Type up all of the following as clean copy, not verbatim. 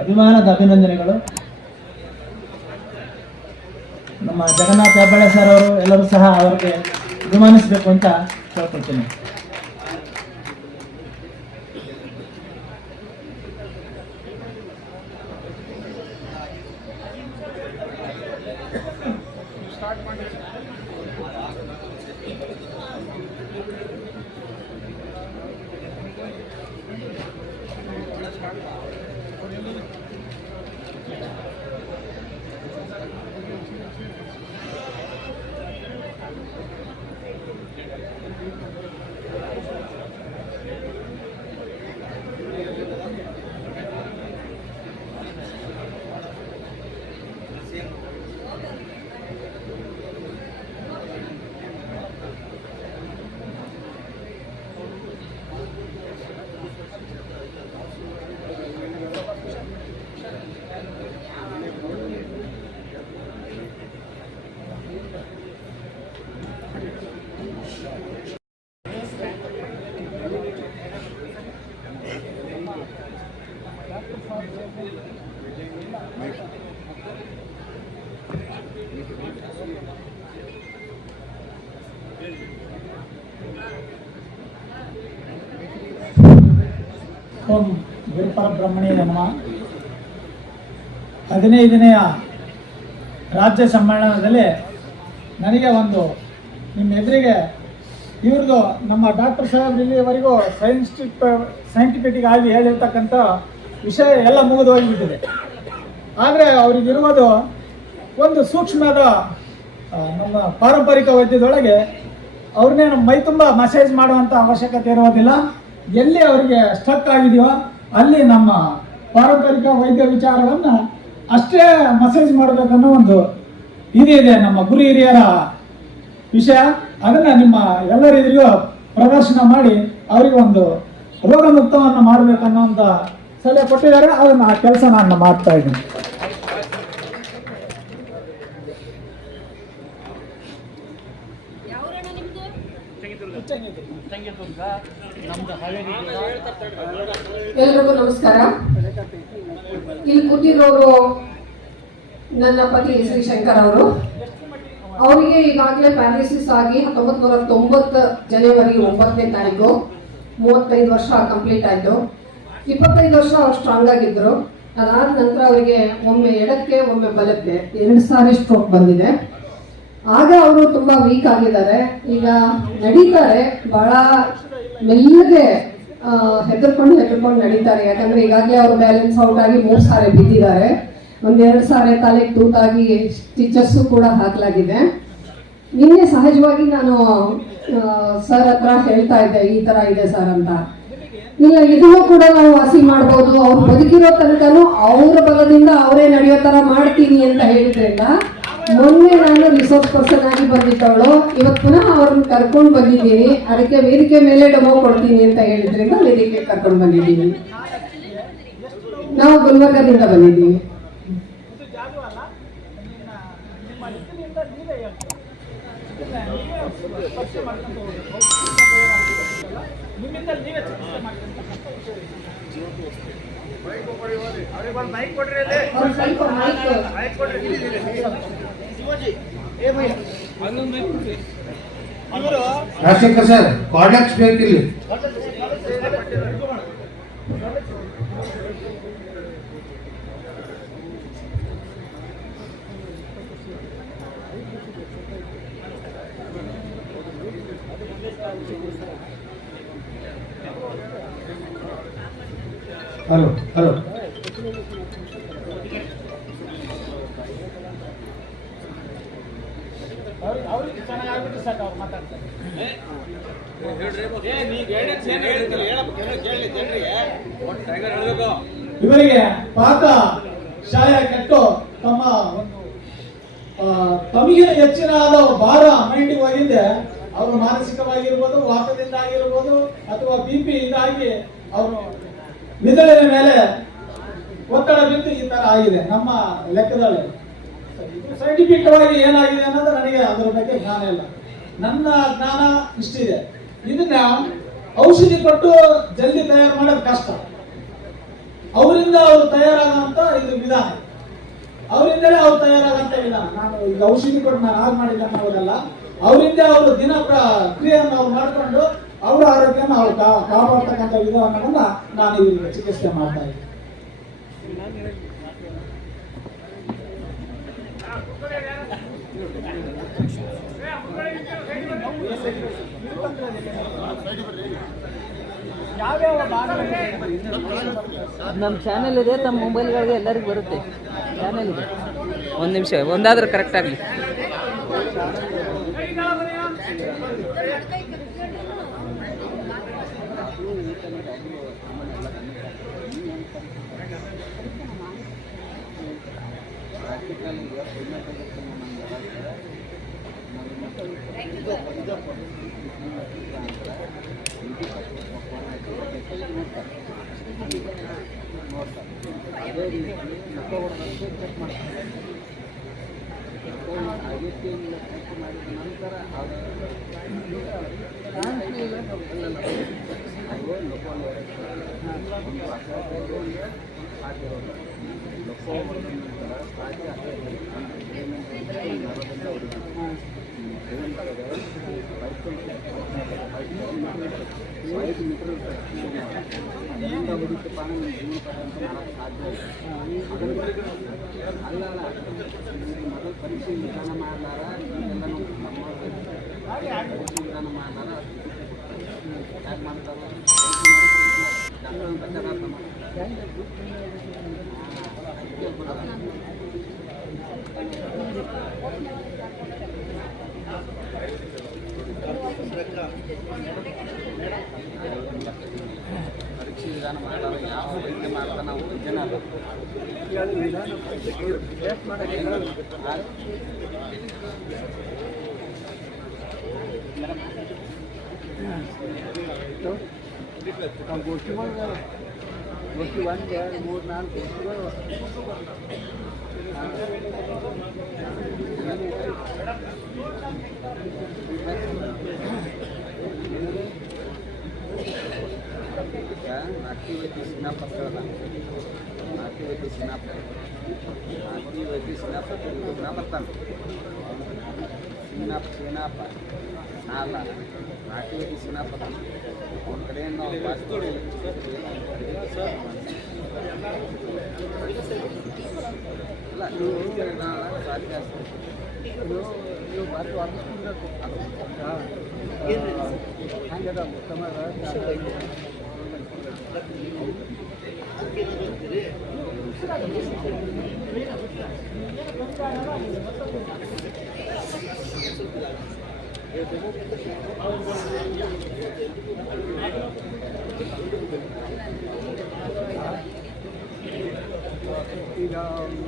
ಅಭಿಮಾನದ ಅಭಿನಂದನೆಗಳು. ನಮ್ಮ ಜಗನ್ನಾಥ್ ಹೆಬ್ಬಾಳೆ ಸರ್ ಅವರು ಎಲ್ಲರೂ ಸಹ ಅವರಿಗೆ ಅಭಿಮಾನಿಸಬೇಕು ಅಂತ ಕೇಳ್ಕೊಳ್ತೀನಿ. ಓಂ ಗುರುಪರಬ್ರಹ್ಮಣೇ ನಮಃ. 15ನೆಯ ರಾಜ್ಯ ಸಮ್ಮೇಳನದಲ್ಲಿ ನನಗೆ ಒಂದು ನಿಮ್ಮ ಎದುರಿಗೆ ಇವ್ರದ್ದು ನಮ್ಮ ಡಾಕ್ಟರ್ ಸಾಹೇಬ್ ಇಲ್ಲಿವರೆಗೂ ಸೈಂಟಿಫಿಕ್ ಆಗಿ ಹೇಳಿರ್ತಕ್ಕಂಥ ವಿಷಯ ಎಲ್ಲ ಮುಗಿದು ಹೋಗಿಬಿಟ್ಟಿದೆ. ಆದರೆ ಅವರಿಗಿರುವುದು ಒಂದು ಸೂಕ್ಷ್ಮದ ನಮ್ಮ ಪಾರಂಪರಿಕ ವೈದ್ಯದೊಳಗೆ ಅವ್ರನ್ನೇ ನಮ್ಮ ಮೈ ತುಂಬ ಮಸಾಜ್ ಮಾಡುವಂಥ ಅವಶ್ಯಕತೆ ಇರೋದಿಲ್ಲ. ಎಲ್ಲಿ ಅವರಿಗೆ ಸ್ಟಕ್ ಆಗಿದೆಯೋ ಅಲ್ಲಿ ನಮ್ಮ ಪಾರಂಪರಿಕ ವೈದ್ಯ ವಿಚಾರವನ್ನು ಅಷ್ಟೇ ಮಸಾಜ್ ಮಾಡಬೇಕನ್ನೋ ಒಂದು ಇದೆ ನಮ್ಮ ಗುರು ಹಿರಿಯರ ವಿಷಯ. ಅದನ್ನು ನಿಮ್ಮ ಎಲ್ಲರಿಗೂ ಪ್ರದರ್ಶನ ಮಾಡಿ ಅವರಿಗೆ ಒಂದು ರೋಗಮುಕ್ತವನ್ನು ಮಾಡಬೇಕನ್ನೋ ಅಂತ ಸಲಹೆ ಕೊಟ್ಟಿದ್ದಾರೆ. ಅದನ್ನು ಆ ಕೆಲಸ ನಾನು ಮಾಡ್ತಾ ಇದ್ದೀನಿ. ಎಲ್ರಿಗೂ ನಮಸ್ಕಾರ. ಇಲ್ಲಿ ಕೂತಿರೋರು ನನ್ನ ಪತಿ ಶ್ರೀ ಶಂಕರ್ ಅವರು. ಅವರಿಗೆ ಈಗಾಗಲೇ ಪ್ಯಾರಾಲಿಸಿಸ್ ಆಗಿ 1990 ಜನವರಿ 9ನೇ ತಾರೀಕು 35 ವರ್ಷ ಕಂಪ್ಲೀಟ್ ಆಯ್ತು. 25 ವರ್ಷ ಅವ್ರು ಸ್ಟ್ರಾಂಗ್ ಆಗಿದ್ರು. ಅದಾದ ನಂತರ ಅವರಿಗೆ ಒಮ್ಮೆ ಎಡಕ್ಕೆ ಒಮ್ಮೆ ಬಲಕ್ಕೆ 2 ಸಾರಿ ಸ್ಟ್ರೋಕ್ ಬಂದಿದೆ. ಆಗ ಅವರು ತುಂಬಾ ವೀಕ್ ಆಗಿದ್ದಾರೆ. ಈಗ ನಡೀತಾರೆ, ಬಹಳ ಮೆಲ್ಲಗೆ ಹೆದರ್ಕೊಂಡು ನಡೀತಾರೆ. ಯಾಕಂದ್ರೆ ಈಗಾಗಲೇ ಅವರು ಬ್ಯಾಲೆನ್ಸ್ ಔಟ್ ಆಗಿ 3 ಸಾರಿ ಬಿದ್ದಿದ್ದಾರೆ. 1-2 ಸಾರಿ ತಲೆಗೆ ತೂತಾಗಿ ಸ್ಟಿಚಸ್ಸು ಕೂಡ ಹಾಕಲಾಗಿದೆ. ನಿನ್ನೆ ಸಹಜವಾಗಿ ನಾನು ಸರ್ ಹತ್ರ ಹೇಳ್ತಾ ಇದ್ದೆ, ಈ ತರ ಇದೆ ಸರ್ ಅಂತ. ಇಲ್ಲ, ಇದನ್ನು ಕೂಡ ನಾವು ವಾಸಿ ಮಾಡ್ಬೋದು, ಅವ್ರು ಬದುಕಿರೋ ತನಕನೂ ಅವರ ಬಲದಿಂದ ಅವರೇ ನಡೆಯೋ ತರ ಮಾಡ್ತೀನಿ ಅಂತ ಹೇಳಿದ್ರಿಂದ ಮೊನ್ನೆ ನಾನು ರಿಸೋರ್ಸ್ ಪರ್ಸನ್ ಆಗಿ ಬಂದಿದ್ದವಳು. ಇವತ್ತು ಪುನಃ ಅವ್ರನ್ನ ಕರ್ಕೊಂಡು ಬಂದಿದ್ದೀನಿ. ಅದಕ್ಕೆ ವೇದಿಕೆ ಮೇಲೆ ಡೆಮೋ ಕೊಡ್ತೀನಿ ಅಂತ ಹೇಳಿದ್ರಿಂದ ವೇದಿಕೆ ಕರ್ಕೊಂಡು ಬಂದಿದ್ದೀನಿ. ನಾವು ಗುಲ್ಬರ್ಗದಿಂದ ಬಂದಿದ್ದೀವಿ. ರಾಜಶೇಖರ್ ಸರ್, ಕಾಂಟ್ಯಾಕ್ಟ್ಸ್ ಬೇಕಿಲ್ಲ. ಹಲೋ ಹಲೋ ಇವರಿಗೆ ಪಾತ ಶಾಲೆಯ ಕೆಟ್ಟು ತಮಗೆ ಹೆಚ್ಚಿನ ಭಾರ ಮೈಂಡಿಗೆ ಹೋಗಿದ್ದೆ. ಅವರು ಮಾನಸಿಕವಾಗಿರ್ಬೋದು, ವಾತದಿಂದ ಆಗಿರ್ಬೋದು, ಅಥವಾ BP ಇಂದಾಗಿ ಅವರು ಮಿದುಳಿನ ಮೇಲೆ ಒತ್ತಡ ಬಿದ್ದು ಈ ತರ ಆಗಿದೆ ನಮ್ಮ ಲೆಕ್ಕದಲ್ಲಿ. ಸೈಂಟಿಫಿಕ್ ಆಗಿ ಏನಾಗಿದೆ ಅನ್ನೋದು ನನಗೆ ಅದರ ಬಗ್ಗೆ ಜ್ಞಾನ ಇಲ್ಲ. ನನ್ನ ಜ್ಞಾನ ಇಷ್ಟಿದೆ. ಇದನ್ನ ಔಷಧಿ ಕೊಟ್ಟು ಜಲ್ದಿ ತಯಾರು ಮಾಡೋದು ಕಷ್ಟ. ಅವರಿಂದ ಅವರು ತಯಾರಾದಂತ ಇದು ವಿಧಾನ, ಅವರಿಂದಲೇ ಅವ್ರು ತಯಾರಾದಂತ ವಿಧಾನ. ನಾನು ಈಗ ಔಷಧಿ ಕೊಟ್ಟು ನಾನು ಹಾಳು ಮಾಡಿಲ್ಲ ಅನ್ನೋದಲ್ಲ, ಅವರಿಂದ ಅವರು ದಿನ ಕ್ರಿಯೆಯನ್ನು ಅವ್ರು ಮಾಡಿಕೊಂಡು ಅವರ ಆರೋಗ್ಯನ ಅವ್ರು ಕಾಪಾಡ್ತಕ್ಕಂಥ ವಿಧಾನವನ್ನ ನಾನು ಇವರಿಗೆ ಚಿಕಿತ್ಸೆ ಮಾಡ್ತಾ ಇದ್ದೀನಿ. ನಮ್ಮ ಚಾನೆಲ್ ಇದೆ, ತಮ್ಮ ಮೊಬೈಲ್ಗಳಿಗೆ ಎಲ್ಲರಿಗೂ ಬರುತ್ತೆ. ಚಾನೆಲ್ ಇದೆ. ಒಂದು ನಿಮಿಷ, ಒಂದಾದ್ರೂ ಕರೆಕ್ಟ್ ಆಗಲಿ. ಪರೀಕ್ಷೆ ವಿಧಾನ ಮಾಡಲು ಯಾವ ವೈದ್ಯ ಮಾಡ್ತಾ ನಾವು ವೈದ್ಯನ ಗೋಷ್ಠಿ 1 2 3 4 activity snap ಆಗ್ತದ activity snap ಬರ್ತಾನೆ snap ಸಾಲ activity snap ಅವನ ಕಡೆಯಿಂದ ನಾವು ಬಾಸ್ಕೋಡಿ ಅಲ್ಲ ನೀವು ಸಾಧ್ಯ ನೀವು ಬಾಸ್ ವಾದಿಸ್ಬೇಕು ಅದು ಹಂಗದ ಉತ್ತಮ ಈಗ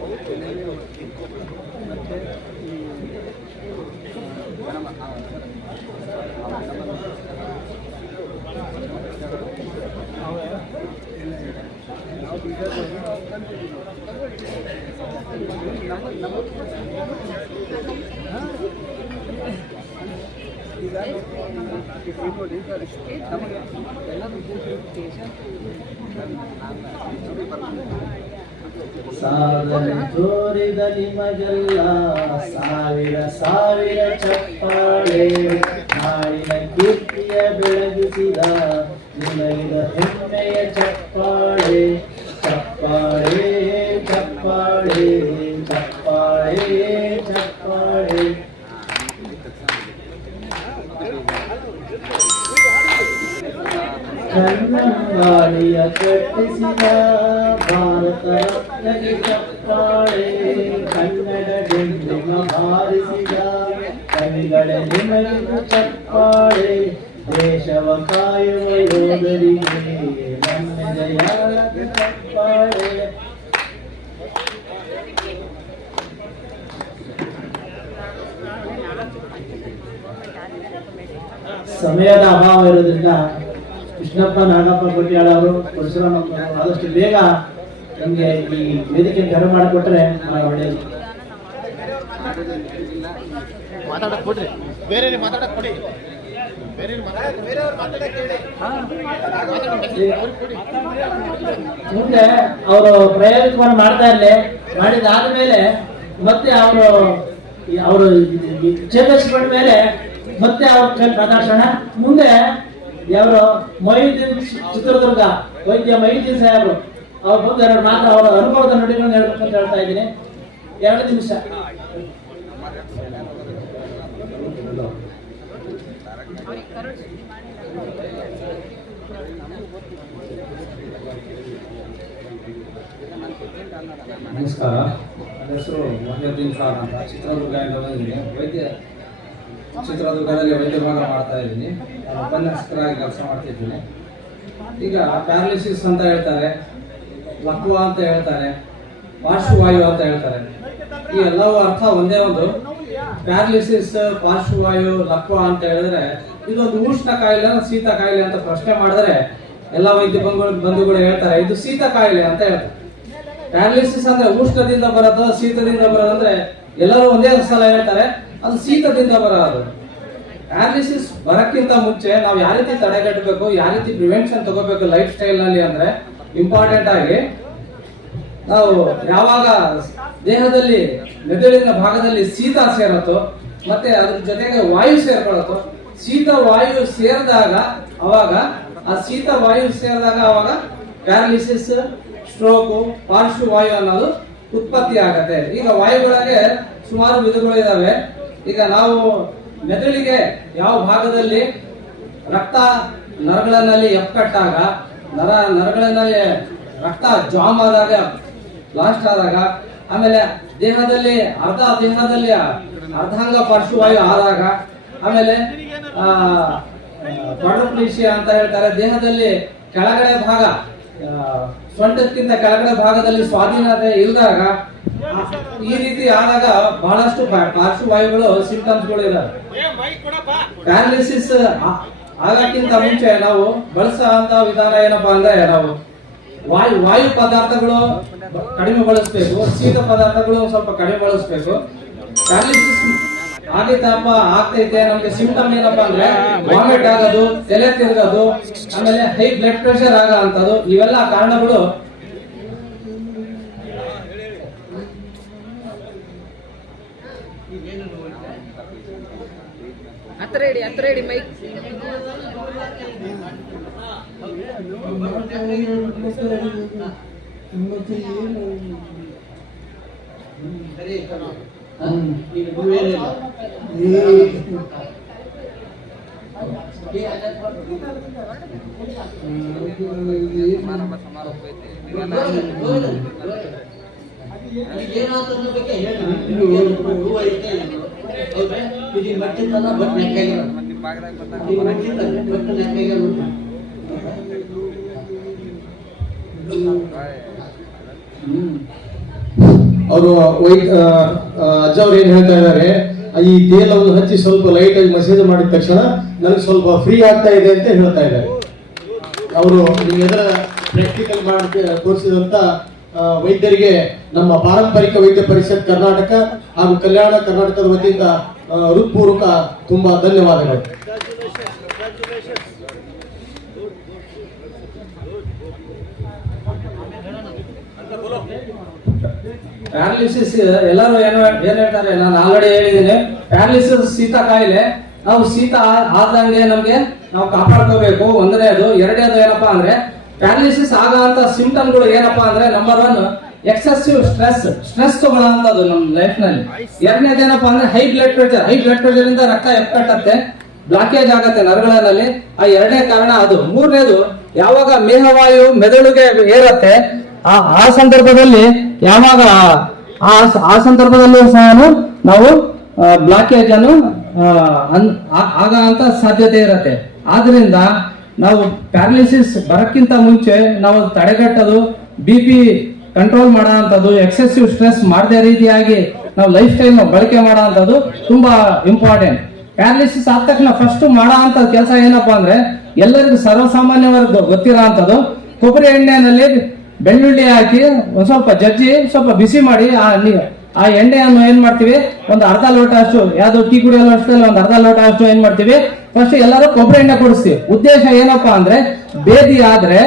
ಮತ್ತೆ ಸಾಗರ ತೋರಿದ ನಿಮಗೆಲ್ಲ ಸಾವಿರ ಸಾವಿರ ಚಪ್ಪಾಳೆ, ನಾಡಿನ ಕೀರ್ತಿಯ ಬೆಳಗಿಸಿದ ನಿಮಗಿದ ಹೆಮ್ಮೆಯ ಚಪ್ಪಾಳೆ. ಚಪ್ಪಾಳೆ ಚಪ್ಪಾಳೆ ಚಪ್ಪಾಳೆ ಚಪ್ಪಾಳೆ. ಕನ್ನಂಗಾಳಿಯ ಕಟ್ಟಿಸಿದ ಭಾರತ ರತ್ನಗೆ ಚಪ್ಪಾಳೆ, ಕನ್ನಡ ಡಿಂಡಿಮ ಬಾರಿಸಿದ ಕವಿಗಳ ನಿಮಗಿನ ಚಪ್ಪಾಳೆ. ದೇಶವ ಕಾಯುವ ಯೋಧರಿಗೆ ನಮ್ಮ ಜಯದ ಚಪ್ಪಾಳೆ. ಸಮಯದ ಅಭಾವ ಇರೋದ್ರಿಂದ ಕೃಷ್ಣಪ್ಪ ನಾಗಪ್ಪ ಕೊಟ್ಟಿಯಾಳ ಅವರು ಪರಶುರಾಮ ಆದಷ್ಟು ಬೇಗ ನಮಗೆ ಈ ವೇದಿಕೆ ತೆರವು ಮಾಡಿಕೊಟ್ರೆ ಬಹಳ ಒಳ್ಳೆಯದು. ಮಾತಾಡಕ್ ಕೊಡ್ರಿ, ಬೇರೆ ಮಾತಾಡಕ್ ಕೊಡಿ. ಮುಂದೆ ಅವರು ಪ್ರಾಯೋಗಿಕವಾಗಿ ಮಾಡ್ತಾ ಇರಲಿ, ಮಾಡಿದಾದ್ಮೇಲೆ ಮತ್ತೆ ಅವರು ಚೇತರಿಸಿಕೊಂಡ ಮೇಲೆ ಮತ್ತೆ ಅವ್ರ ಕೈ ಪ್ರದರ್ಶನ. ಮುಂದೆ ಅವರು ಮೊಹಿದ್ದೀನ್ ಚಿತ್ರದುರ್ಗ ವೈದ್ಯ ಮೊಹಿದ್ದೀನ್ ಸಾಹೇಬರು ಅವ್ರು ಬಂದು 2 ಮಾತು ಅವರ ಅನುಭವದ ನುಡಿಗಳನ್ನು ಹೇಳ್ಬೇಕು ಅಂತ ಹೇಳ್ತಾ ಇದ್ದೀನಿ. 2 ನಿಮಿಷ. ನಮಸ್ಕಾರ, ನನ್ನ ಹೆಸರು ಮೊಹಿದ್ದೀನ್ ಸಾರ್ ಅಂತ. ಚಿತ್ರದುರ್ಗದಿಂದ ಬಂದಿದ್ದೀನಿ. ಚಿತ್ರದುರ್ಗದಲ್ಲಿ ವೈದ್ಯ ಭಾಗ ಮಾಡ್ತಾ ಇದ್ದೀನಿ. ನಾನು ಉಪನ್ಯಾಸಕರಾಗಿ ಕೆಲಸ ಮಾಡ್ತಿದ್ದೀನಿ. ಈಗ ಪ್ಯಾರಾಲಿಸಿಸ್ ಅಂತ ಹೇಳ್ತಾರೆ, ಲಕ್ವ ಅಂತ ಹೇಳ್ತಾರೆ, ಪಾರ್ಶ್ವವಾಯು ಅಂತ ಹೇಳ್ತಾರೆ. ಈ ಎಲ್ಲವೂ ಅರ್ಥ ಒಂದೇ ಒಂದು. ಪ್ಯಾರಾಲಿಸಿಸ್, ಪಾರ್ಶ್ವವಾಯು, ಲಕ್ವ ಅಂತ ಹೇಳಿದ್ರೆ ಇದೊಂದು ಉಷ್ಣ ಕಾಯಿಲೆ, ಶೀತ ಕಾಯಿಲೆ ಅಂತ ಪ್ರಶ್ನೆ ಮಾಡಿದ್ರೆ ಎಲ್ಲ ವೈದ್ಯ ಬಂಧುಗಳು ಹೇಳ್ತಾರೆ ಇದು ಶೀತ ಕಾಯಿಲೆ ಅಂತ ಹೇಳ್ತಾರೆ. ಪ್ಯಾರಾಲಿಸಿಸ್ ಅಂದ್ರೆ ಉಷ್ಣದಿಂದ ಬರೋದು, ಶೀತದಿಂದ ಬರೋದಂದ್ರೆ ಎಲ್ಲರೂ ಒಂದೇ ಸಲ ಹೇಳ್ತಾರೆ ಅದು ಶೀತದಿಂದ ಬರೋದು. ಪ್ಯಾರಾಲಿಸಿಸ್ ಬರಕ್ಕಿಂತ ಮುಂಚೆ ನಾವು ಯಾವ ರೀತಿ ತಡೆಗಟ್ಟಬೇಕು, ಯಾವ ರೀತಿ ಪ್ರಿವೆನ್ಷನ್ ತಗೋಬೇಕು ಲೈಫ್ ಸ್ಟೈಲ್ ನಲ್ಲಿ ಅಂದ್ರೆ ಇಂಪಾರ್ಟೆಂಟ್ ಆಗಿ ನಾವು ಯಾವಾಗ ದೇಹದಲ್ಲಿ ಮೆದುಳಿನ ಭಾಗದಲ್ಲಿ ಶೀತ ಸೇರತ್ತೋ ಮತ್ತೆ ಅದ್ರ ಜೊತೆಗೆ ವಾಯು ಸೇರ್ಕೊಳ್ಳುತ್ತೋ, ಶೀತ ವಾಯು ಸೇರಿದಾಗ ಅವಾಗ ಪ್ಯಾರಾಲಿಸಿಸ್, ಸ್ಟ್ರೋಕು, ಪಾರ್ಶ್ವವಾಯು ಅನ್ನೋದು ಉತ್ಪತ್ತಿ ಆಗತ್ತೆ. ಈಗ ವಾಯುಗಳಿಗೆ ಸುಮಾರು ವಿಧಗಳು ಇದಾವೆ. ಈಗ ನಾವು ಮೆದುಳಿಗೆ ಯಾವ ಭಾಗದಲ್ಲಿ ರಕ್ತ ನರಗಳಲ್ಲಿ ಎಕ್ಕಟ್ಟಾಗ, ನರಗಳಲ್ಲಿ ರಕ್ತ ಜಾಮ್ ಆದಾಗ, ಬ್ಲಾಸ್ಟ್ ಆದಾಗ, ಆಮೇಲೆ ದೇಹದಲ್ಲಿ ಅರ್ಧಾಂಗ ಪಾರ್ಶ್ವವಾಯು ಆದಾಗ, ಆಮೇಲೆ ಕ್ವಾಡ್ರಿಪ್ಲೇಷಿಯಾ ಅಂತ ಹೇಳ್ತಾರೆ, ದೇಹದಲ್ಲಿ ಕೆಳಗಡೆ ಭಾಗ ಸೊಂಟಕ್ಕಿಂತ ಕೆಳಗಡೆ ಭಾಗದಲ್ಲಿ ಸ್ವಾಧೀನತೆ ಇಲ್ದಾಗ, ಈ ರೀತಿ ಆದಾಗ ಬಹಳಷ್ಟು ಪಾರ್ಶ್ವವಾಯುಗಳು ಸಿಂಪ್ಟಮ್ಸ್ಗಳು ಇದಾವೆ. ಪ್ಯಾರಾಲಿಸಿಸ್ ಆಗಕ್ಕಿಂತ ಮುಂಚೆ ನಾವು ಬಳಸುವಂತ ವಿಧಾನ ಏನಪ್ಪಾ ಅಂದ್ರೆ ನಾವು ವಾಯು ಪದಾರ್ಥಗಳು ಕಡಿಮೆ ಬಳಸಬೇಕು, ಶೀತ ಪದಾರ್ಥಗಳು ಸ್ವಲ್ಪ ಕಡಿಮೆ ಬಳಸಬೇಕು. ಪ್ಯಾರಾಲಿಸಿಸ್ ಆಗಿದ್ದಪ್ಪ ಆಗ್ತೈತೆ, ನಮ್ಗೆ ಸಿಂಪ್ಟಮ್ ಏನಪ್ಪಾ ಅಂದ್ರೆ ವಾಮಿಟ್ ಆಗೋದು, ತಲೆ ತಿರುಗೋದು, ಆಮೇಲೆ ಹೈ ಬ್ಲಡ್ ಪ್ರೆಷರ್ ಆಗಂತದ್ದು, ಇವೆಲ್ಲ ಕಾರಣಗಳು. ಹತ್ರ ಇಡಿ ಮೈಕ್. ಅವರು ಅಜ್ಜ ಅವ್ರು ಏನ್ ಹೇಳ್ತಾ ಇದ್ದಾರೆ, ಈ ತೇಲವನ್ನು ಹಚ್ಚಿ ಸ್ವಲ್ಪ ಲೈಟ್ ಆಗಿ ಮಸಾಜ್ ಮಾಡಿದ ತಕ್ಷಣ ನನಗೆ ಸ್ವಲ್ಪ ಫ್ರೀ ಆಗ್ತಾ ಇದೆ ಅಂತ ಹೇಳ್ತಾ ಇದ್ದಾರೆ. ಅವರು ಎದರ ಪ್ರಾಕ್ಟಿಕಲ್ ಮಾಡಿ ತೋರಿಸಿದಂತ ವೈದ್ಯರಿಗೆ ನಮ್ಮ ಪಾರಂಪರಿಕ ವೈದ್ಯ ಪರಿಷತ್ ಕರ್ನಾಟಕ ಹಾಗೂ ಕಲ್ಯಾಣ ಕರ್ನಾಟಕದ ವತಿಯಿಂದ ಹೃತ್ಪೂರ್ವಕ ತುಂಬಾ ಧನ್ಯವಾದಗಳು. ಪ್ಯಾರಾಲಿಸಿಸ್ ಎಲ್ಲರೂ ಏನ್ ಹೇಳ್ತಾರೆ, ನಾನು ಆಲ್ರೆಡಿ ಹೇಳಿದ್ದೀನಿ, ಪ್ಯಾರಾಲಿಸಿಸ್ ಶೀತ ಕಾಯಿಲೆ. ನಾವು ಶೀತ ಆದಂಗೆ ನಮ್ಗೆ ನಾವು ಕಾಪಾಡ್ಕೋಬೇಕು, ಒಂದನೇದು. ಎರಡನೇದು ಏನಪ್ಪಾ ಅಂದ್ರೆ ಪ್ಯಾರಾಲಿಸಿಸ್ ಆಗಂತ ಸಿಂಪ್ಟಮ್ಗಳು ಏನಪ್ಪಾ ಅಂದ್ರೆ ನಂಬರ್ 1 ಎಕ್ಸೆಸಿವ್ ಸ್ಟ್ರೆಸ್ ತಗೊಳ್ಳೋಂಥದ್ದು ನಮ್ಮ ಲೈಫ್ ನಲ್ಲಿ. ಎರಡನೇದು ಏನಪ್ಪಾ ಅಂದ್ರೆ ಹೈ ಬ್ಲಡ್ ಪ್ರೆಷರ್ ಇಂದ ರಕ್ತ ಎಕ್ಕಟ್ಟತ್ತೆ, ಬ್ಲಾಕೇಜ್ ಆಗತ್ತೆ ನರಗಳಲ್ಲಿ. ಆ ಎರಡನೇ ಕಾರಣ ಅದು. ಮೂರನೇದು ಯಾವಾಗ ಮೇಹವಾಯು ಮೆದುಳಿಗೆ ಏರತ್ತೆ ಆ ಸಂದರ್ಭದಲ್ಲಿ ಯಾವಾಗ ಆ ಸಂದರ್ಭದಲ್ಲೂ ಸಹ ನಾವು ಬ್ಲಾಕೇಜ್ ಅನ್ನು ಆಗಂತ ಸಾಧ್ಯತೆ ಇರತ್ತೆ. ಆದ್ರಿಂದ ನಾವು ಪ್ಯಾರಾಲಿಸಿಸ್ ಬರಕ್ಕಿಂತ ಮುಂಚೆ ನಾವು ತಡೆಗಟ್ಟೋದು, BP ಕಂಟ್ರೋಲ್ ಮಾಡೋಂಥದ್ದು, ಎಕ್ಸೆಸಿವ್ ಸ್ಟ್ರೆಸ್ ಮಾಡದೇ ರೀತಿಯಾಗಿ ನಾವು ಲೈಫ್ ಸ್ಟೈಲ್ ಬಳಕೆ ಮಾಡೋಂಥದ್ದು ತುಂಬಾ ಇಂಪಾರ್ಟೆಂಟ್. ಪ್ಯಾರಾಲಿಸಿಸ್ ಆದ ತಕ್ಷಣ ಫಸ್ಟ್ ಮಾಡೋ ಅಂತ ಕೆಲಸ ಏನಪ್ಪಾ ಅಂದ್ರೆ ಎಲ್ಲರಿಗೂ ಸರ್ವಸಾಮಾನ್ಯವಾಗಿ ಗೊತ್ತಿರೋ ಅಂಥದ್ದು, ಕೊಬ್ಬರಿ ಎಣ್ಣೆನಲ್ಲಿ ಬೆಳ್ಳುಳ್ಳಿ ಹಾಕಿ ಒಂದ್ ಸ್ವಲ್ಪ ಜಜ್ಜಿ ಸ್ವಲ್ಪ ಬಿಸಿ ಮಾಡಿ ಆ ಎಣ್ಣೆಯನ್ನು ಏನ್ ಮಾಡ್ತೀವಿ, ಒಂದು ಅರ್ಧ ಲೋಟ ಅಷ್ಟು, ಯಾವ್ದು ಟೀ ಕುಡಿಯಲ್ಲ ಅಷ್ಟಲ್ಲಿ ಒಂದು ಅರ್ಧ ಲೋಟ ಅಷ್ಟು ಏನ್ ಮಾಡ್ತೀವಿ, ಫಸ್ಟ್ ಎಲ್ಲರೂ ಕೊಬ್ಬರಿ ಎಣ್ಣೆ ಕೊಡಿಸ್ತೀವಿ. ಉದ್ದೇಶ ಏನಪ್ಪಾ ಅಂದ್ರೆ ಬೇದಿ ಆದ್ರೆ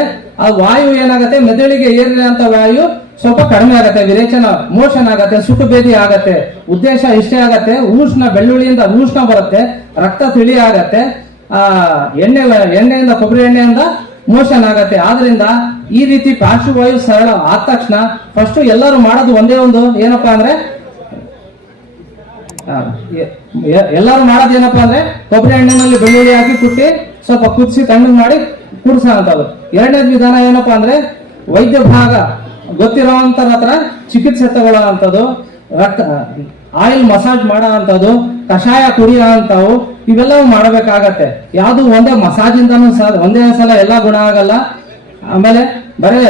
ಆ ವಾಯು ಏನಾಗತ್ತೆ, ಮೆದುಳಿಗೆ ಏರಿದಂತ ವಾಯು ಸ್ವಲ್ಪ ಕಡಿಮೆ ಆಗತ್ತೆ, ವಿರೇಚನ ಮೋಷನ್ ಆಗತ್ತೆ, ಸುಟ್ಟು ಬೇದಿ ಆಗತ್ತೆ. ಉದ್ದೇಶ ಇಷ್ಟೇ ಆಗತ್ತೆ. ಉಷ್ಣ, ಬೆಳ್ಳುಳ್ಳಿಯಿಂದ ಉಷ್ಣ ಬರುತ್ತೆ, ರಕ್ತ ತಿಳಿ ಆಗತ್ತೆ, ಎಣ್ಣೆಯಿಂದ ಕೊಬ್ಬರಿ ಎಣ್ಣೆಯಿಂದ ಮೋಷನ್ ಆಗತ್ತೆ. ಆದ್ರಿಂದ ಈ ರೀತಿ ಪಾರ್ಶ್ವವಾಯು ಸರಳ ಆದ ತಕ್ಷಣ ಫಸ್ಟ್ ಎಲ್ಲರೂ ಮಾಡೋದು ಒಂದೇ ಒಂದು ಏನಪ್ಪಾ ಅಂದ್ರೆ ಎಲ್ಲರೂ ಮಾಡೋದು ಏನಪ್ಪಾ ಅಂದ್ರೆ ಕೊಬ್ಬರಿ ಎಣ್ಣೆನಲ್ಲಿ ಬೆಳ್ಳುಳ್ಳಿ ಹಾಕಿ ಕುಟ್ಟಿ ಸ್ವಲ್ಪ ಕುದಿಸಿ ತಣ್ಣಗೆ ಮಾಡಿ ಕುಡಿಸೋ ಅಂತದ್ದು. ಎರಡನೇದು ವಿಧಾನ ಏನಪ್ಪಾ ಅಂದ್ರೆ ವೈದ್ಯ ಭಾಗ ಗೊತ್ತಿರೋಂತರ ಹತ್ರ ಚಿಕಿತ್ಸೆ ತಗೊಳ್ಳೋ ಅಂತದ್ದು, ರಕ್ತ ಆಯಿಲ್ ಮಸಾಜ್ ಮಾಡೋ ಅಂತದ್ದು, ಕಷಾಯ ಕುಡಿಯೋ ಅಂತವು, ಇವೆಲ್ಲವೂ ಮಾಡಬೇಕಾಗತ್ತೆ. ಯಾವುದು ಒಂದೇ ಮಸಾಜಿಂದನೂ ಒಂದೇ ಸಲ ಎಲ್ಲ ಗುಣ ಆಗಲ್ಲ. ಆಮೇಲೆ ಬರೇ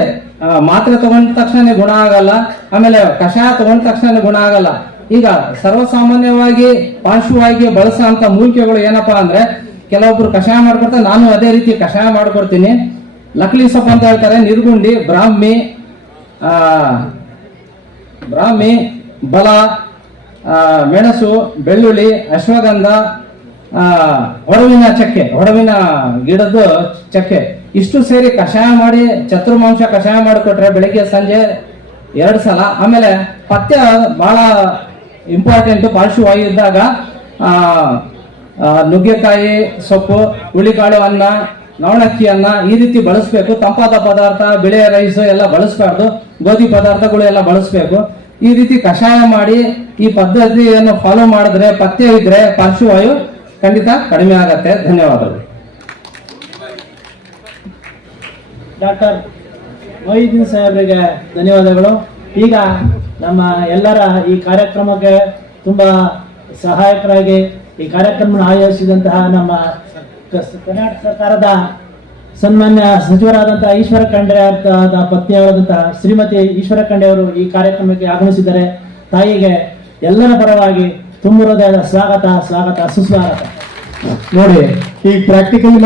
ಮಾತ್ರೆ ತಗೊಂಡ ತಕ್ಷಣ ಗುಣ ಆಗಲ್ಲ. ಆಮೇಲೆ ಕಷಾಯ ತಗೊಂಡ ತಕ್ಷಣ ಗುಣ ಆಗಲ್ಲ. ಈಗ ಸರ್ವಸಾಮಾನ್ಯವಾಗಿ ಪಾರ್ಶ್ವವಾಗಿ ಬಳಸೋ ಅಂತ ಮೂಲಿಕೆಗಳು ಏನಪ್ಪಾ ಅಂದ್ರೆ ಕೆಲವೊಬ್ರು ಕಷಾಯ ಮಾಡ್ಕೊಡ್ತಾರೆ, ನಾನು ಅದೇ ರೀತಿ ಕಷಾಯ ಮಾಡ್ಕೊಡ್ತೀನಿ. ಲಕ್ಲಿ ಸೊಪ್ಪು ಅಂತ ಹೇಳ್ತಾರೆ, ನಿರ್ಗುಂಡಿ, ಬ್ರಾಹ್ಮಿ, ಬಲ, ಮೆಣಸು, ಬೆಳ್ಳುಳ್ಳಿ, ಅಶ್ವಗಂಧ, ಹೊಡವಿನ ಗಿಡದ್ದು ಚಕ್ಕೆ, ಇಷ್ಟು ಸೇರಿ ಕಷಾಯ ಮಾಡಿ ಚತುರ್ಮಾಂಸ ಕಷಾಯ ಮಾಡಿಕೊಟ್ರೆ ಬೆಳಿಗ್ಗೆ ಸಂಜೆ 2 ಸಲ. ಆಮೇಲೆ ಪಥ್ಯ ಬಹಳ ಇಂಪಾರ್ಟೆಂಟ್. ಪಾರ್ಶ್ವವಾಯು ಇದ್ದಾಗ ನುಗ್ಗೆಕಾಯಿ ಸೊಪ್ಪು, ಹುಳಿಕಾಳು ಅನ್ನ, ನವಣಕ್ಕಿ ಅನ್ನ ಈ ರೀತಿ ಬಳಸಬೇಕು. ತಂಪಾದ ಪದಾರ್ಥ, ಬಿಳೆ ರೈಸ್ ಎಲ್ಲ ಬಳಸಬಾರ್ದು, ಗೋಧಿ ಪದಾರ್ಥಗಳು ಎಲ್ಲ ಬಳಸಬೇಕು. ಈ ರೀತಿ ಕಷಾಯ ಮಾಡಿ ಈ ಪದ್ಧತಿಯನ್ನು ಫಾಲೋ ಮಾಡಿದ್ರೆ, ಪಥ್ಯ ಇದ್ರೆ ಪಾರ್ಶ್ವವಾಯು ಖಂಡಿತ ಕಡಿಮೆ ಆಗತ್ತೆ. ಧನ್ಯವಾದಗಳು. ಡಾಕ್ಟರ್ ಮೊಹಿದ್ದೀನ್ ಸಾಹೇಬ್ರಿಗೆ ಧನ್ಯವಾದಗಳು. ಈಗ ನಮ್ಮ ಎಲ್ಲರ ಈ ಕಾರ್ಯಕ್ರಮಕ್ಕೆ ತುಂಬ ಸಹಾಯಕರಾಗಿ ಈ ಕಾರ್ಯಕ್ರಮ ಆಯೋಜಿಸಿದಂತಹ ನಮ್ಮ ಕರ್ನಾಟಕ ಸರ್ಕಾರದ ಸನ್ಮಾನ್ಯ ಸಚಿವರಾದಂತಹ ಈಶ್ವರ ಖಂಡ್ರೆ ಅವರ ಪತ್ನಿಯವರಾದಂತಹ ಶ್ರೀಮತಿ ಈಶ್ವರ ಖಂಡ್ರೆ ಅವರು ಈ ಕಾರ್ಯಕ್ರಮಕ್ಕೆ ಆಗಮಿಸಿದ್ದಾರೆ. ತಾಯಿಗೆ ಎಲ್ಲರ ಪರವಾಗಿ ತುಂಬ ಹೃದಯದ ಸ್ವಾಗತ, ಸುಸ್ವಾಗತ. ನೋಡಿ, ಈ ಪ್ರಾಕ್ಟಿಕಲ್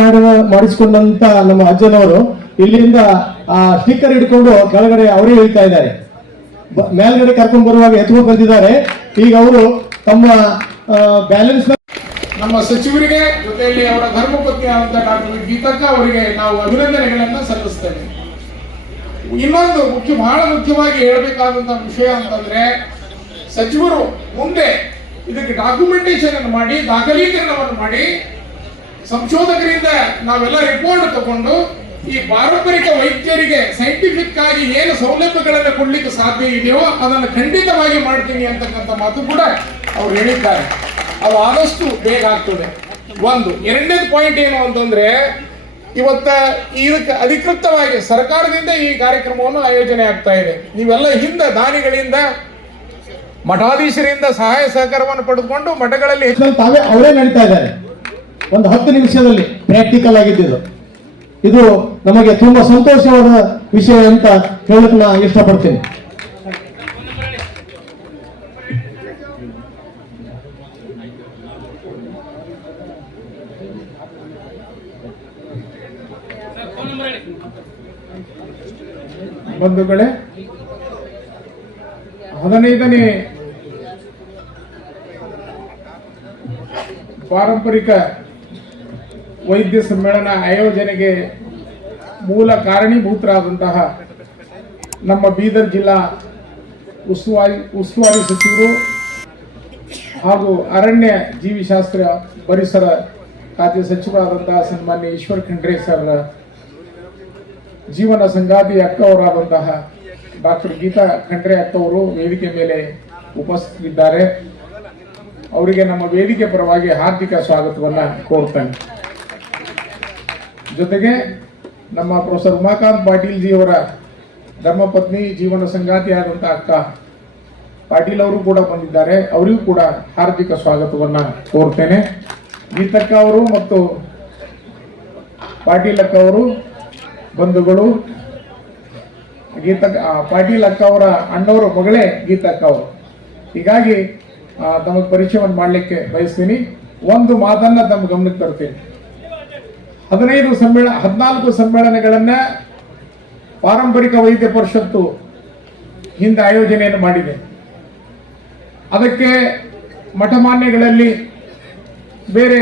ಮಾಡಿಸಿಕೊಂಡಂತ ನಮ್ಮ ಅಜ್ಜನವರು ಇಲ್ಲಿಂದ ಆ ಸ್ಟಿಕ್ಕರ್ ಹಿಡ್ಕೊಂಡು ಕೆಳಗಡೆ ಅವರೇ ಹೇಳ್ತಾ ಇದ್ದಾರೆ. ಮೇಲ್ಗಡೆ ಕರ್ಕೊಂಡು ಬರುವಾಗ ಎತ್ಕೊಂಡು ಬಂದಿದ್ದಾರೆ. ಈಗ ಅವರು ತಮ್ಮ ಬ್ಯಾಲೆನ್ಸ್ ನಮ್ಮ ಸಚಿವರಿಗೆ ಜೊತೆಯಲ್ಲಿ ಅವರ ಧರ್ಮಪತ್ನಿ ಆದಂತ ಡಾಕ್ಟರ್ ಗೀತಕ್ಕ ಅವರಿಗೆ ನಾವು ಅಭಿನಂದನೆಗಳನ್ನ ಸಲ್ಲಿಸ್ತೇವೆ. ಇನ್ನೊಂದು ಬಹಳ ಮುಖ್ಯವಾಗಿ ಹೇಳಬೇಕಾದಂತಹ ವಿಷಯ ಅಂತಂದ್ರೆ, ಸಚಿವರು ಮುಂದೆ ಇದಕ್ಕೆ ಡಾಕ್ಯುಮೆಂಟೇಶನ್ ಅನ್ನು ಮಾಡಿ, ದಾಖಲೀಕರಣವನ್ನು ಮಾಡಿ, ಸಂಶೋಧಕರಿಂದ ನಾವೆಲ್ಲ ರಿಪೋರ್ಟ್ ತಗೊಂಡು ಈ ಪಾರಂಪರಿಕ ವೈದ್ಯರಿಗೆ ಸೈಂಟಿಫಿಕ್ ಆಗಿ ಏನು ಸೌಲಭ್ಯಗಳನ್ನು ಕೊಡ್ಲಿಕ್ಕೆ ಸಾಧ್ಯ ಇದೆಯೋ ಅದನ್ನು ಖಂಡಿತವಾಗಿ ಮಾಡ್ತೀನಿ ಅಂತಕ್ಕಂಥ ಮಾತು ಕೂಡ ಅವ್ರು ಹೇಳಿದ್ದಾರೆ. ಅದು ಆದಷ್ಟು ಬೇಗ ಆಗ್ತದೆ. ಒಂದು. ಎರಡನೇದು ಪಾಯಿಂಟ್ ಏನು ಅಂತಂದ್ರೆ, ಇವತ್ತ ಇದಕ್ಕೆ ಅಧಿಕೃತವಾಗಿ ಸರ್ಕಾರದಿಂದ ಈ ಕಾರ್ಯಕ್ರಮವನ್ನು ಆಯೋಜನೆ ಆಗ್ತಾ ಇದೆ. ನೀವೆಲ್ಲ ಹಿಂದೆ ದಾನಿಗಳಿಂದ, ಮಠಾಧೀಶರಿಂದ ಸಹಾಯ ಸಹಕಾರವನ್ನು ಪಡೆದುಕೊಂಡು ಮಠಗಳಲ್ಲಿ ತಾವೇ ಅವರೇ ನಡೀತಾ ಇದ್ದಾರೆ. ಒಂದು 10 ನಿಮಿಷದಲ್ಲಿ ಪ್ರಾಕ್ಟಿಕಲ್ ಆಗಿದ್ದು ಇದು ನಮಗೆ ತುಂಬಾ ಸಂತೋಷವಾದ ವಿಷಯ ಅಂತ ಹೇಳಕ್ ನಾ ಇಷ್ಟಪಡ್ತೀನಿ. ಬಂಧುಗಳೇ, 15ನೇ ಪಾರಂಪರಿಕ ವೈದ್ಯ ಸಮ್ಮೇಳನ ಆಯೋಜನೆಗೆ ಮೂಲ ಕಾರಣೀಭೂತರಾದಂತಹ ನಮ್ಮ ಬೀದರ್ ಜಿಲ್ಲಾ ಉಸ್ತುವಾರಿ ಸಚಿವರು ಹಾಗೂ ಅರಣ್ಯ ಜೀವಿಶಾಸ್ತ್ರ ಪರಿಸರ ಖಾತೆ ಸಚಿವರಾದಂತಹ ಸನ್ಮಾನ್ಯ ಈಶ್ವರ ಖಂಡ್ರೆ ಸರ್ ಜೀವನ ಸಂಗಾತಿ ಅಕ್ಕವರಾದಂತಹ ಡಾಕ್ಟರ್ ಗೀತಾ ಖಂಡ್ರೆ ಅಕ್ಕವರು ವೇದಿಕೆ ಮೇಲೆ ಉಪಸ್ಥಿತರಿದ್ದಾರೆ. ಅವರಿಗೆ ನಮ್ಮ ವೇದಿಕೆ ಪರವಾಗಿ ಹಾರ್ದಿಕ ಸ್ವಾಗತವನ್ನ ಕೋರ್ತೇನೆ. ಜೊತೆಗೆ ನಮ್ಮ ಪ್ರೊಫೆಸರ್ ಉಮಾಕಾಂತ್ ಪಾಟೀಲ್ ಜಿ ಅವರ ಧರ್ಮಪತ್ನಿ, ಜೀವನ ಸಂಗಾತಿ ಆದಂತಹ ಅಕ್ಕ ಪಾಟೀಲ್ ಅವರು ಕೂಡ ಬಂದಿದ್ದಾರೆ. ಅವರಿಗೂ ಕೂಡ ಹಾರ್ದಿಕ ಸ್ವಾಗತವನ್ನ ಕೋರ್ತೇನೆ. ಗೀತಕ್ಕ ಅವರು ಮತ್ತು ಪಾಟೀಲ್ ಅಕ್ಕ ಅವರು ಬಂಧುಗಳು. ಪಾಟೀಲ್ ಅಕ್ಕ ಅವರ ಅಣ್ಣವರ ಮಗಳೇ ಗೀತಕ್ಕ ಅವರು. ಹೀಗಾಗಿ ತಮಗೆ ಪರಿಚಯವನ್ನು ಮಾಡಲಿಕ್ಕೆ ಬಯಸ್ತೀನಿ. ಒಂದು ಮಾತನ್ನ ತಮ್ಮ ಗಮನಕ್ಕೆ ತರ್ತೀನಿ. 14 ಸಮ್ಮೇಳನಗಳನ್ನ ಪಾರಂಪರಿಕ ವೈದ್ಯ ಪರಿಷತ್ತು ಹಿಂದೆ ಆಯೋಜನೆಯನ್ನು ಮಾಡಿದೆ. ಅದಕ್ಕೆ ಮಠಮಾನ್ಯಗಳಲ್ಲಿ ಬೇರೆ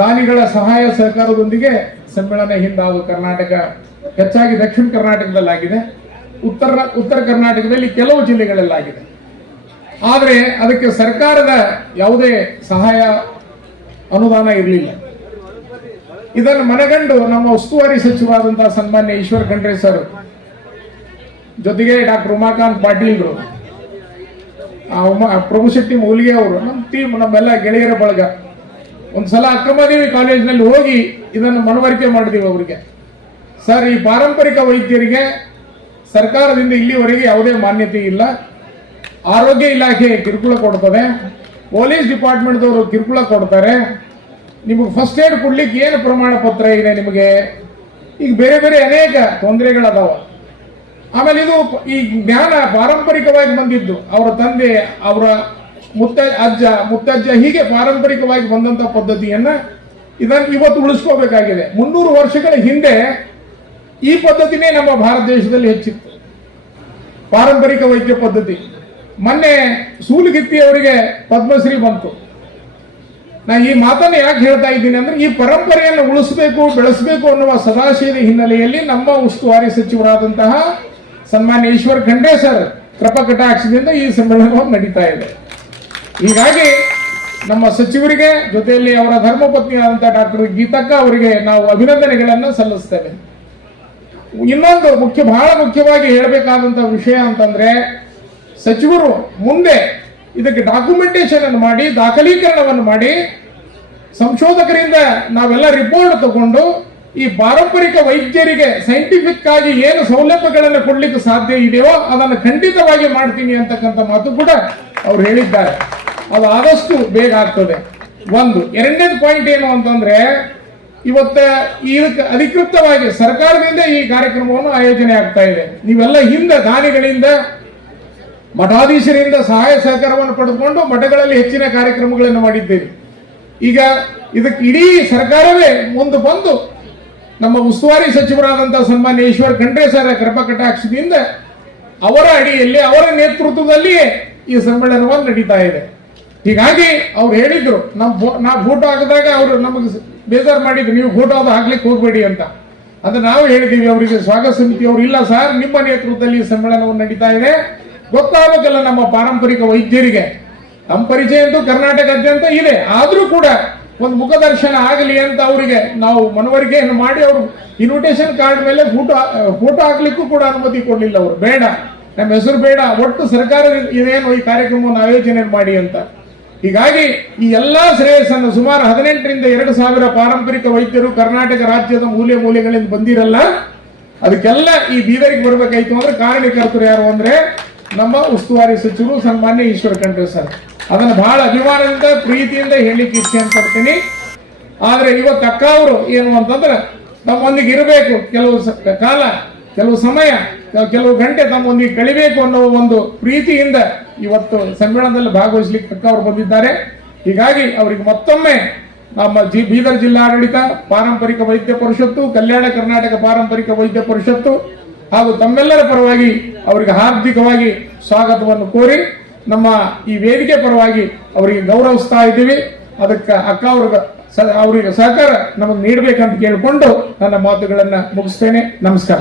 ದಾನಿಗಳ ಸಹಾಯ ಸಹಕಾರದೊಂದಿಗೆ ಸಮ್ಮೇಳನ ಹಿಂದಾದು ಕರ್ನಾಟಕ, ಹೆಚ್ಚಾಗಿ ದಕ್ಷಿಣ ಕರ್ನಾಟಕದಲ್ಲಾಗಿದೆ, ಉತ್ತರ ಕರ್ನಾಟಕದಲ್ಲಿ ಕೆಲವು ಜಿಲ್ಲೆಗಳಲ್ಲಾಗಿದೆ. ಆದರೆ ಅದಕ್ಕೆ ಸರ್ಕಾರದ ಯಾವುದೇ ಸಹಾಯ ಅನುದಾನ ಇರಲಿಲ್ಲ. ಇದನ್ನು ಮನಗಂಡು ನಮ್ಮ ಉಸ್ತುವಾರಿ ಸಚಿವರಾದಂತಹ ಸನ್ಮಾನ್ಯ ಈಶ್ವರ್ ಖಂಡ್ರೆ ಸರ್ ಜೊತೆಗೆ ಡಾಕ್ಟರ್ ಉಮಾಕಾಂತ್ ಪಾಟೀಲ್ರು, ಪ್ರಭು ಶೆಟ್ಟಿ ಮೌಲಿಗೆ ಅವರು, ನಮ್ಮ ಟೀಮ್, ನಮ್ಮೆಲ್ಲ ಗೆಳೆಯರ ಬಳಗ ಒಂದ್ಸಲ ಅಕ್ಕಮದೇವಿ ಕಾಲೇಜಿನಲ್ಲಿ ಹೋಗಿ ಇದನ್ನು ಮನವರಿಕೆ ಮಾಡಿದೀವಿ ಅವರಿಗೆ. ಸರ್, ಈ ಪಾರಂಪರಿಕ ವೈದ್ಯರಿಗೆ ಸರ್ಕಾರದಿಂದ ಇಲ್ಲಿವರೆಗೆ ಯಾವುದೇ ಮಾನ್ಯತೆ ಇಲ್ಲ. ಆರೋಗ್ಯ ಇಲಾಖೆ ಕಿರುಕುಳ ಕೊಡ್ತದೆ, ಪೊಲೀಸ್ ಡಿಪಾರ್ಟ್ಮೆಂಟ್ದವರು ಕಿರುಕುಳ ಕೊಡ್ತಾರೆ. ನಿಮಗೆ ಫಸ್ಟ್ ಏಡ್ ಕೊಡ್ಲಿಕ್ಕೆ ಏನು ಪ್ರಮಾಣ ಪತ್ರ ಇದೆ ನಿಮಗೆ? ಈಗ ಬೇರೆ ಬೇರೆ ಅನೇಕ ತೊಂದರೆಗಳದಾವ. ಆಮೇಲೆ ಇದು ಈ ಜ್ಞಾನ ಪಾರಂಪರಿಕವಾಗಿ ಬಂದಿದ್ದು, ಅವರ ತಂದೆ, ಅವರ ಮುತ್ತಜ್ಜ ಹೀಗೆ ಪಾರಂಪರಿಕವಾಗಿ ಬಂದಂತ ಪದ್ಧತಿಯನ್ನ ಇದನ್ನು ಇವತ್ತು ಉಳಿಸ್ಕೋಬೇಕಾಗಿದೆ. 300 ವರ್ಷಗಳ ಹಿಂದೆ ಈ ಪದ್ಧತಿನೇ ನಮ್ಮ ಭಾರತ ದೇಶದಲ್ಲಿ ಹೆಚ್ಚಿತ್ತು, ಪಾರಂಪರಿಕ ವೈದ್ಯ ಪದ್ಧತಿ. ಮೊನ್ನೆ ಸೂಲಗಿತ್ತಿ ಅವರಿಗೆ ಪದ್ಮಶ್ರೀ ಬಂತು. ನಾ ಈ ಮಾತನ್ನು ಯಾಕೆ ಹೇಳ್ತಾ ಇದ್ದೀನಿ ಅಂದ್ರೆ, ಈ ಪರಂಪರೆಯನ್ನು ಉಳಿಸಬೇಕು, ಬೆಳೆಸಬೇಕು ಅನ್ನುವ ಸದಾಶಯದ ಹಿನ್ನೆಲೆಯಲ್ಲಿ ನಮ್ಮ ಉಸ್ತುವಾರಿ ಸಚಿವರಾದಂತಹ ಸನ್ಮಾನ್ಯ ಈಶ್ವರ್ ಖಂಡ್ರೆ ಸರ್ ಕೃಪಾ ಕಟಾಕ್ಷದಿಂದ ಈ ಸಮ್ಮೇಳನವನ್ನು ನಡೀತಾ ಇದೆ. ಹೀಗಾಗಿ ನಮ್ಮ ಸಚಿವರಿಗೆ, ಜೊತೆಯಲ್ಲಿ ಅವರ ಧರ್ಮಪತ್ನಿಯಾದಂತಹ ಡಾಕ್ಟರ್ ಗೀತಕ್ಕ ಅವರಿಗೆ ನಾವು ಅಭಿನಂದನೆಗಳನ್ನು ಸಲ್ಲಿಸ್ತೇವೆ. ಇನ್ನೊಂದು ಬಹಳ ಮುಖ್ಯವಾಗಿ ಹೇಳಬೇಕಾದಂತಹ ವಿಷಯ ಅಂತಂದ್ರೆ, ಸಚಿವರು ಮುಂದೆ ಇದಕ್ಕೆ ಡಾಕ್ಯುಮೆಂಟೇಶನ್ ಅನ್ನು ಮಾಡಿ, ದಾಖಲೀಕರಣವನ್ನು ಮಾಡಿ, ಸಂಶೋಧಕರಿಂದ ನಾವೆಲ್ಲ ರಿಪೋರ್ಟ್ ತಗೊಂಡು ಈ ಪಾರಂಪರಿಕ ವೈದ್ಯರಿಗೆ ಸೈಂಟಿಫಿಕ್ ಆಗಿ ಏನು ಸೌಲಭ್ಯಗಳನ್ನು ಕೊಡ್ಲಿಕ್ಕೆ ಸಾಧ್ಯ ಇದೆಯೋ ಅದನ್ನು ಖಂಡಿತವಾಗಿ ಮಾಡ್ತೀನಿ ಅಂತಕ್ಕಂಥ ಮಾತು ಕೂಡ ಅವ್ರು ಹೇಳಿದ್ದಾರೆ. ಅದು ಆದಷ್ಟು ಬೇಗ ಆಗ್ತದೆ. ಒಂದು. ಎರಡನೇದು ಪಾಯಿಂಟ್ ಏನು ಅಂತಂದ್ರೆ, ಇವತ್ತ ಇದಕ್ಕೆ ಅಧಿಕೃತವಾಗಿ ಸರ್ಕಾರದಿಂದ ಈ ಕಾರ್ಯಕ್ರಮವನ್ನು ಆಯೋಜನೆ ಆಗ್ತಾ ಇದೆ. ನೀವೆಲ್ಲ ಹಿಂದೆ ದಾನಿಗಳಿಂದ, ಮಠಾಧೀಶರಿಂದ ಸಹಾಯ ಸಹಕಾರವನ್ನು ಪಡೆದುಕೊಂಡು ಮಠಗಳಲ್ಲಿ ಹೆಚ್ಚಿನ ಕಾರ್ಯಕ್ರಮಗಳನ್ನು ಮಾಡಿದ್ದೀರಿ. ಈಗ ಇದಕ್ಕೆ ಇಡೀ ಸರ್ಕಾರವೇ ಮುಂದೆ ಬಂದು ನಮ್ಮ ಉಸ್ತುವಾರಿ ಸಚಿವರಾದಂತಹ ಸನ್ಮಾನ್ಯ ಈಶ್ವರ್ ಖಂಡ್ರೆ ಸರ್ ಕೃಪಾ ಕಟಾಕ್ಷದಿಂದ ಅವರ ಅಡಿಯಲ್ಲಿ, ಅವರ ನೇತೃತ್ವದಲ್ಲಿಯೇ ಈ ಸಮ್ಮೇಳನವನ್ನು ನಡೀತಾ ಇದೆ. ಹೀಗಾಗಿ ಅವ್ರು ಹೇಳಿದ್ರು, ನಾ ಫೋಟೋ ಹಾಕಿದಾಗ ಅವರು ನಮಗೆ ಬೇಜಾರು ಮಾಡಿದ್ರು, ನೀವು ಫೋಟೋ ಅದು ಹಾಕ್ಲಿಕ್ಕೆ ಹೋಗ್ಬೇಡಿ ಅಂತ. ಅದು ನಾವು ಹೇಳಿದೀವಿ ಅವರಿಗೆ, ಸ್ವಾಗತ ಸಮಿತಿಯವರು, ಇಲ್ಲ ಸರ್, ನಿಮ್ಮ ನೇತೃತ್ವದಲ್ಲಿ ಈ ಸಮ್ಮೇಳನವನ್ನು ನಡೀತಾ ಇದೆ, ಗೊತ್ತಾಗಬೇಕಲ್ಲ ನಮ್ಮ ಪಾರಂಪರಿಕ ವೈದ್ಯರಿಗೆ. ನಮ್ಮ ಪರಿಚಯ ಅಂತೂ ಕರ್ನಾಟಕದಾದ್ಯಂತ ಇದೆ, ಆದ್ರೂ ಕೂಡ ಒಂದು ಮುಖದರ್ಶನ ಆಗಲಿ ಅಂತ ಅವರಿಗೆ ನಾವು ಮನವರಿಕೆಯನ್ನು ಮಾಡಿ, ಅವರು ಇನ್ವಿಟೇಷನ್ ಕಾರ್ಡ್ ಮೇಲೆ ಫೋಟೋ ಹಾಕ್ಲಿಕ್ಕೂ ಕೂಡ ಅನುಮತಿ ಕೊಡಲಿಲ್ಲ. ಅವರು ಬೇಡ, ನಮ್ಮ ಹೆಸರು ಬೇಡ, ಒಟ್ಟು ಸರ್ಕಾರ ಇದೇನು ಈ ಕಾರ್ಯಕ್ರಮವನ್ನು ಆಯೋಜನೆ ಮಾಡಿ ಅಂತ. ಹೀಗಾಗಿ ಈ ಎಲ್ಲಾ ಶ್ರೇಯಸ್ಸನ್ನು ಸುಮಾರು 18ರಿಂದ 2,000 ಪಾರಂಪರಿಕ ವೈದ್ಯರು ಕರ್ನಾಟಕ ರಾಜ್ಯದ ಮೂಲೆಗಳಿಂದ ಬಂದಿರಲ್ಲ, ಅದಕ್ಕೆಲ್ಲ ಈ ಬೀದರಿಗೆ ಬರಬೇಕಾಯ್ತು ಅಂದ್ರೆ ಕಾರಣೀಕರ್ತರು ಯಾರು ಅಂದ್ರೆ ನಮ್ಮ ಉಸ್ತುವಾರಿ ಸಚಿವರು ಸನ್ಮಾನ್ಯ ಈಶ್ವರ್ ಖಂಡ್ರೆ ಸರ್. ಅದನ್ನು ಬಹಳ ಅಭಿಮಾನದಿಂದ, ಪ್ರೀತಿಯಿಂದ ಹೇಳಿಕ್ಕೆ ಇಚ್ಛೆ ಅಂತ ಪಡ್ತೀನಿ. ಆದ್ರೆ ಇವತ್ತು ಅಕ್ಕ ಅವರು ಏನು ಅಂತಂದ್ರೆ, ನಮ್ಮೊಂದಿಗೆ ಇರಬೇಕು, ಕೆಲವು ಕಾಲ, ಕೆಲವು ಸಮಯ, ಕೆಲವು ಗಂಟೆ ತಮ್ಮೊಂದಿಗೆ ಕಳಿಬೇಕು ಅನ್ನೋ ಒಂದು ಪ್ರೀತಿಯಿಂದ ಇವತ್ತು ಸಮ್ಮೇಳನದಲ್ಲಿ ಭಾಗವಹಿಸಲಿಕ್ಕೆ ಅಕ್ಕ ಅವರು ಬಂದಿದ್ದಾರೆ. ಹೀಗಾಗಿ ಅವರಿಗೆ ಮತ್ತೊಮ್ಮೆ ನಮ್ಮ ಬೀದರ್ ಜಿಲ್ಲಾಡಳಿತ, ಪಾರಂಪರಿಕ ವೈದ್ಯ ಪರಿಷತ್ತು, ಕಲ್ಯಾಣ ಕರ್ನಾಟಕ ಪಾರಂಪರಿಕ ವೈದ್ಯ ಪರಿಷತ್ತು ಹಾಗೂ ತಮ್ಮೆಲ್ಲರ ಪರವಾಗಿ ಅವರಿಗೆ ಹಾರ್ದಿಕವಾಗಿ ಸ್ವಾಗತವನ್ನು ಕೋರಿ, ನಮ್ಮ ಈ ವೇದಿಕೆ ಪರವಾಗಿ ಅವರಿಗೆ ಗೌರವಿಸ್ತಾ ಇದ್ದೀವಿ. ಅದಕ್ಕೆ ಅಕ್ಕ ಅವರಿಗೆ ಸಹಕಾರ ನಮಗೆ ನೀಡಬೇಕಂತ ಕೇಳಿಕೊಂಡು ನನ್ನ ಮಾತುಗಳನ್ನ ಮುಗಿಸ್ತೇನೆ. ನಮಸ್ಕಾರ.